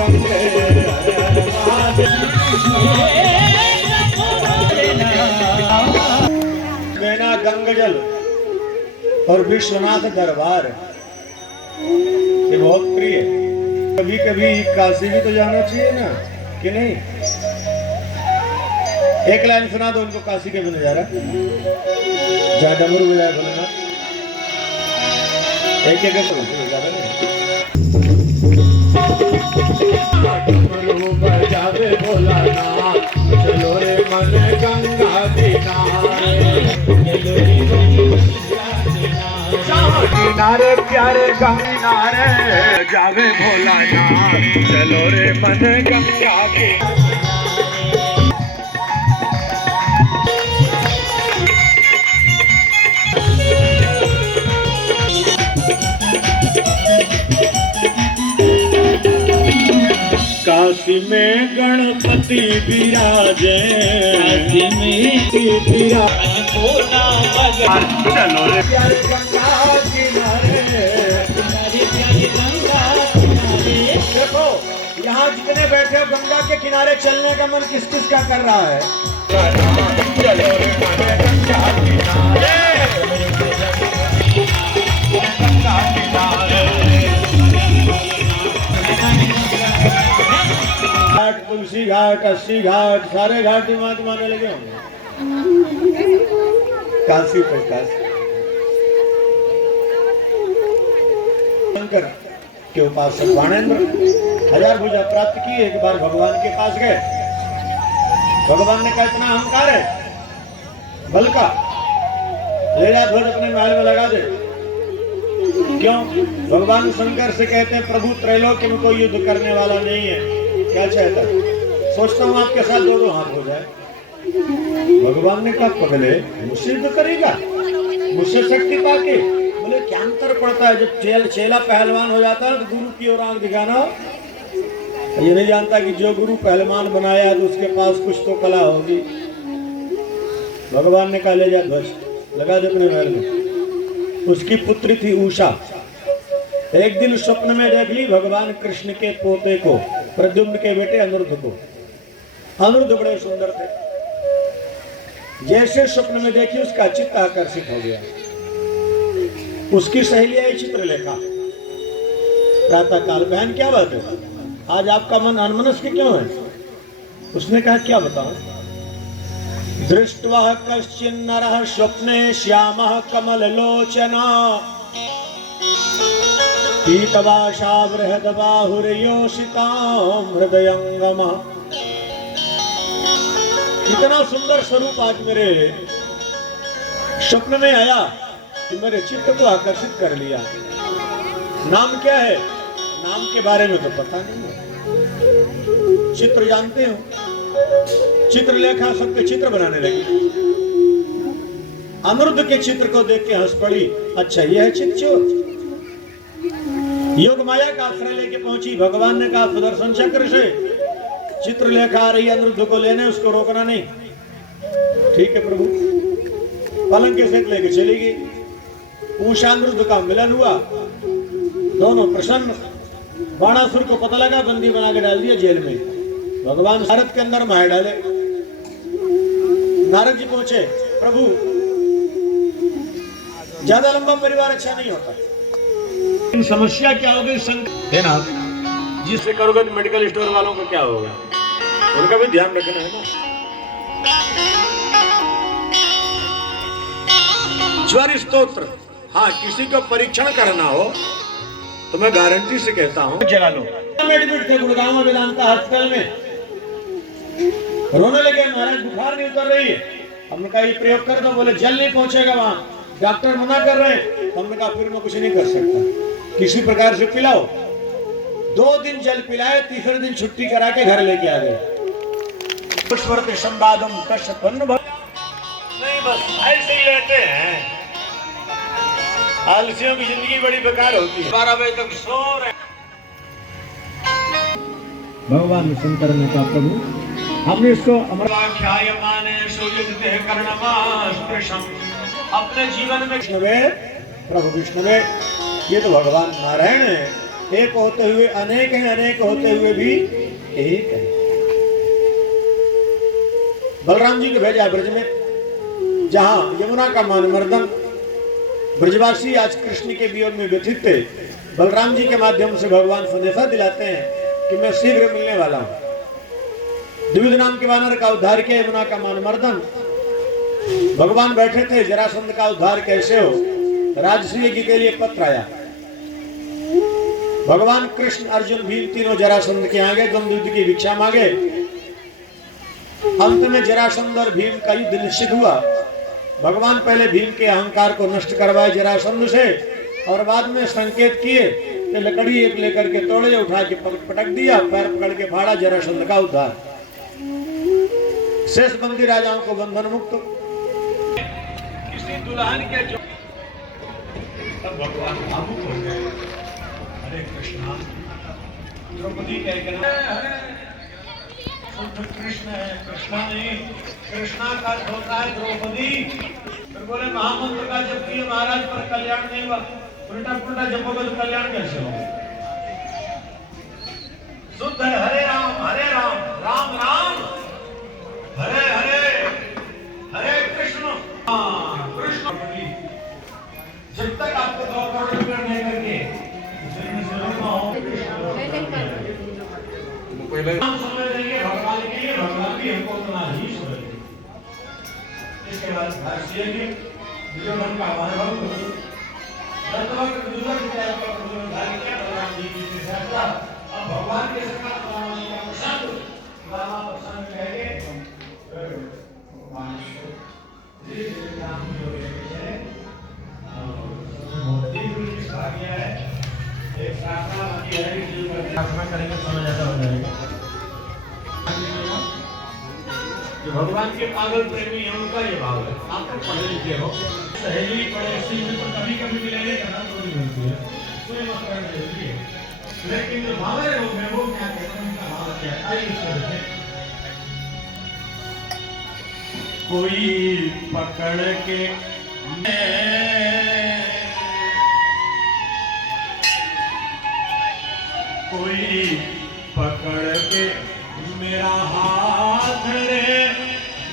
गंगे मेना गंगजल और विश्वनाथ दरबार ये बहुत प्रिय है। कभी कभी काशी भी तो जाना चाहिए ना, कि नहीं? एक लाइन सुना दो उनको काशी के भी नजारा, जहाँ डमरू बजाए भोलेनाथ। एक एक ज्यादा नहीं। डमरू बजावे भोलानाथ, चलो रे मन गंगा किनारे प्यारे किनारे जावे भोलानाथ, चलो रे मन गंगा के। काशी में गणपति विराजे, काशी में विराजे चलो रे प्यारे गंगा किनारे, देखो यहाँ जितने बैठे हो गंगा के किनारे चलने का मन किस किस का कर रहा है? चलो रे गंगा किनारे, गंगा किनारे। घाट, तुलसी घाट, अस्सी घाट, सारे घाट मात माने लगे होंगे। काशी पर काशी शंकर के उपासक बाणेंद्र हजार भुजा प्राप्त की। एक बार भगवान के पास गए, भगवान ने कहा इतना अहंकार है बल का, ले जा ध्वज अपने महल में लगा दे। क्यों? भगवान शंकर से कहते हैं प्रभु त्रैलोक्य में कोई युद्ध करने वाला नहीं है, क्या चाहता? सोचता हूँ आपके साथ दो दो हाथ हो जाए। भगवान ने कहा पगले मुझसे युद्ध करेगा, मुझसे शक्ति पाके? बोले क्या अंतर पड़ता है, जब चेला पहलवान हो जाता है तो गुरु की ओर आंख दिखाना। ये नहीं जानता कि जो गुरु पहलवान बनाया है तो उसके पास कुछ तो कला होगी। भगवान ने कहा ले जा ध्वज लगा दे अपने महल में। उसकी पुत्री थी उषा। एक दिन स्वप्न में देख ली भगवान कृष्ण के पोते को, प्रद्युम्न के बेटे अनिरुद्ध को। अनिरुद्ध बड़े सुंदर थे। जैसे स्वप्न में देखी उसका चित्त आकर्षित हो गया। उसकी सहेली आई चित्रलेखा। प्रातः काल बहन क्या बात है, आज आपका मन अनमनस्क क्यों है? उसने कहा क्या बताऊं? दृष्ट्वा कश्चिन्नरः स्वप्ने श्यामः कमललोचना, पीतवाशा बृहद्बाहुर्योषितां हृदयंगमः। इतना सुंदर स्वरूप आज मेरे स्वप्न में आया कि मेरे चित्त को आकर्षित कर लिया। नाम क्या है? नाम के बारे में तो पता नहीं है। चित्र जानते हो? चित्रलेखा सबके चित्र बनाने लगी। अनिरुद्ध के चित्र को देख के हंस पड़ी। अच्छा यह है चित्रचोर। योग माया का आश्रय लेके पहुंची। भगवान ने कहा सुदर्शन चक्र से चित्रलेखा आ रही अनिरुद्ध को लेने, उसको रोकना नहीं। ठीक है प्रभु। पलंग के सेट लेके चली गई। उषा अनिरुद्ध का मिलन हुआ, दोनों प्रसन्न। बाणासुर को पता लगा, बंदी बना के डाल दिया जेल में। भगवान नारद के अंदर मार डाले। नारद जी पहुंचे, प्रभु ज्यादा लंबा परिवार अच्छा नहीं होता। समस्या क्या होगी? है ना, जिससे करोगे तो मेडिकल स्टोर वालों को क्या होगा, उनका भी ध्यान रखना है ना। ज्वर स्तोत्र, हाँ किसी को परीक्षण करना हो तो मैं गारंटी से कहता हूँ जगा लो। एडमिट थे गुड़गांव में वेदांता हॉस्पिटल में, रोने लगे, महाराज बुखार नहीं उतर रही है। हमने कहा ये प्रयोग कर दो। बोले जल नहीं पहुंचेगा वहां, डॉक्टर मना कर रहे हैं। हमने कहा फिर मैं कुछ नहीं कर सकता, किसी प्रकार से पिलाओ। 2 दिन जल पिलाए, तीसरे दिन छुट्टी करा के घर लेके आ गए। संवादम नहीं, बस ऐसे ही रहते हैं। आलसियों की जिंदगी बड़ी बेकार होती है। 12 बजे तक सो रहे। भगवान शंकर ने कहा प्रभु हमने इसको अपने जीवन में विष्णुवे, प्रभु विष्णुवे, ये तो भगवान नारायण है, एक होते हुए अनेक हैं, अनेक होते हुए भी एक है। बलराम जी को भेजा ब्रज में, जहां यमुना का मानमर्दन ब्रजवासी आज कृष्ण के वियोग में व्यथित थे। बलराम जी के माध्यम से भगवान संदेशा दिलाते हैं कि मैं शीघ्र मिलने वाला हूं। द्विविध नाम के वानर का उद्धार किया, यमुना का मानमर्दन। भगवान बैठे थे, जरासंध का उद्धार कैसे हो, राजसूय जी के लिए पत्र आया। भगवान कृष्ण अर्जुन भीम तीनों जरासंध के आगे द्वंद्व युद्ध की भिक्षा मांगे। अंत में जरासंध और भीम का युद्ध निश्चित हुआ। भगवान पहले भीम के अहंकार को नष्ट करवाए जरासंध से, और बाद में संकेत किए कि लकड़ी एक लेकर के तोड़े, उठा के पटक दिया, पैर पकड़ के फाड़ा, जरासंध का उद्धार। शेष बंदी राजाओं को बंधन मुक्त। किसी दुल्हन के जो तब भगवान भावुक हो गए। हरे कृष्णा, द्रौपदी कहकर शुद्ध कृष्ण है, कृष्णा नहीं, कृष्णा का होता है द्रौपदी। फिर बोले महामंत्र का जब किए महाराज पर कल्याण नहीं हुआ, उल्टा पुल्टा जपोगे तो कल्याण कैसे होगा? शुद्ध है हरे राम राम राम हरे हरे, हरे कृष्ण कृष्ण। जब तक आपको 2 करोड़ रुपये नहीं करके समय देंगे भगवान के लिए, भगवान भी हमको उतना ही समझ। इसके बाद भारतीय के दुर्योधन का अनुभव अब भगवान के साथ करेंगे, समझ ऐसा हो जाएगा। जो भगवान के पागल प्रेमी हैं उनका ये भाव है। आप तो पढ़े लिखे हो, सहेली पड़ोसी में तो कभी कभी मिलेंगे, करना थोड़ी मिलती है, कोई मतलब नहीं है। लेकिन जो भावरे लोग हैं वो क्या कहते हैं, उनका भाव क्या है, आइए इसको देखें। कोई पकड़ के कोई पकड़ के मेरा हाथ रे,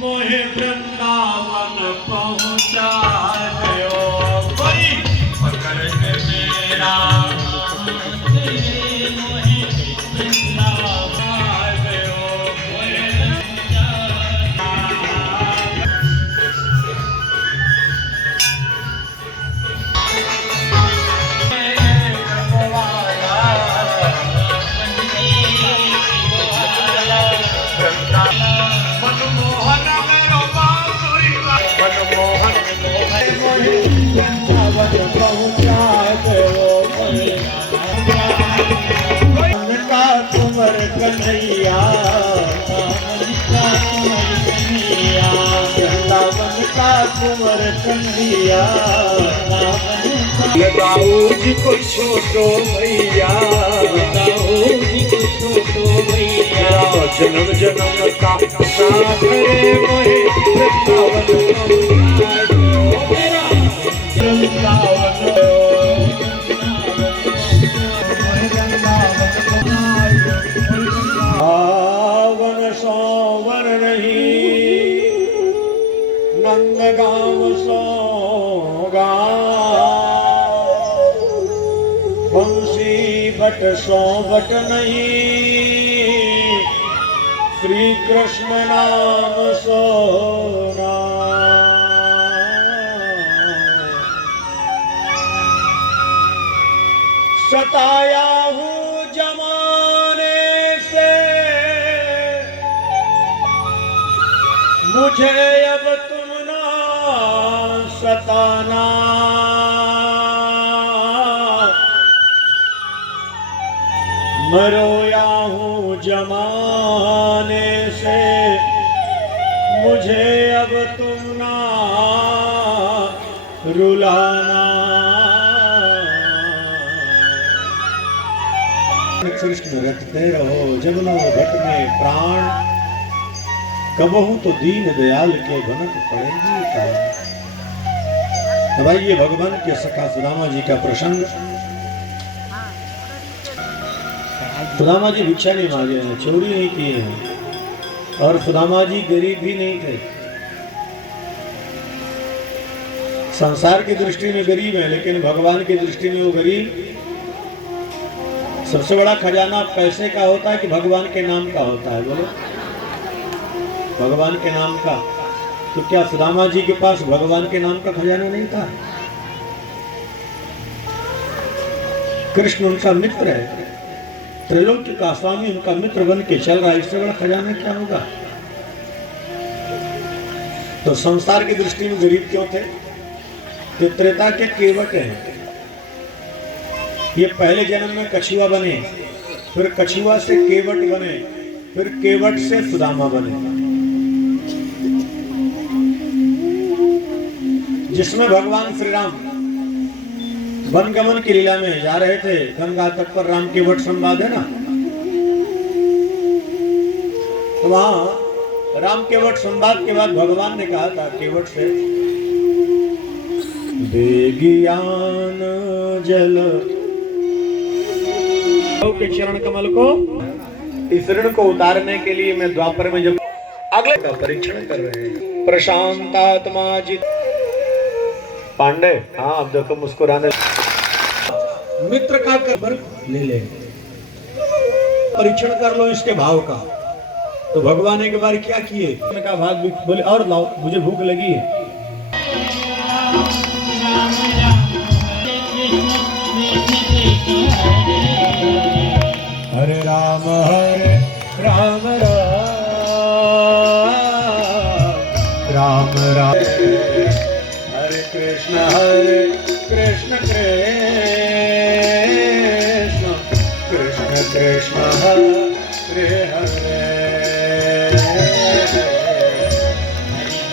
मोहे वृंदावन पहुंचा दो। कोई पकड़ के मेरा हाथ रे, मोहे वृंदावन दो। कन्हैया वृंदावन का कुंवर कन्हैया, लगाओ जी को छोटो भैया, लगाओ जी को छोटो भैया। जन्म जन्म का साथ रे, मोहे आवन सोवर नहीं, नंद गाँव सो गाँव, बंसी बट सो बट नहीं, श्री कृष्ण नाम सो नाम। सताया हूँ जमाने से, मुझे अब तुम ना सताना। मरोया हूँ जमाने से, मुझे अब तुम ना रुलाना। कृष्ण रखते रहो जगनो भट में प्राण, कबहू तो दीन दयाल के भनक पड़ेगी कान। तो भाई ये भगवान के सखा सुदामा जी का प्रसंग सुदामा जी भिक्षा नहीं मांगे हैं, चोरी नहीं किए हैं, और सुदामा जी गरीब भी नहीं थे। संसार की दृष्टि में गरीब है, लेकिन भगवान की दृष्टि में वो गरीब। सबसे बड़ा खजाना पैसे का होता है कि भगवान के नाम का होता है? बोलो, भगवान के नाम का। तो क्या सुदामा जी के पास भगवान के नाम का खजाना नहीं था? कृष्ण उनका मित्र है, त्रिलोकी का स्वामी उनका मित्र बन के चल रहा है, इससे बड़ा खजाना क्या होगा? तो संसार की दृष्टि में गरीब क्यों थे? तो त्रेता के केवट हैं। ये पहले जन्म में कछुआ बने, फिर कछुआ से केवट बने, फिर केवट से सुदामा बने, जिसमें भगवान श्री राम वन गमन की लीला में जा रहे थे। गंगा तट पर राम केवट संवाद है ना, तो वहां राम केवट संवाद के बाद भगवान ने कहा था केवट से, बेगियान जल के चरण कमल को, इस ऋण को उतारने के लिए मैं द्वापर में जब अगले का परीक्षण कर रहे हैं। प्रशांतात्मा जित पांडे, हाँ अब देखो मुस्कुराने, मित्र का कर ले ले, परीक्षण कर लो इसके भाव का। तो भगवान एक बार क्या किए का भाग भी बोले, और लाओ मुझे भूख लगी है। हरे राम राम राम राम, हरे कृष्ण कृष्ण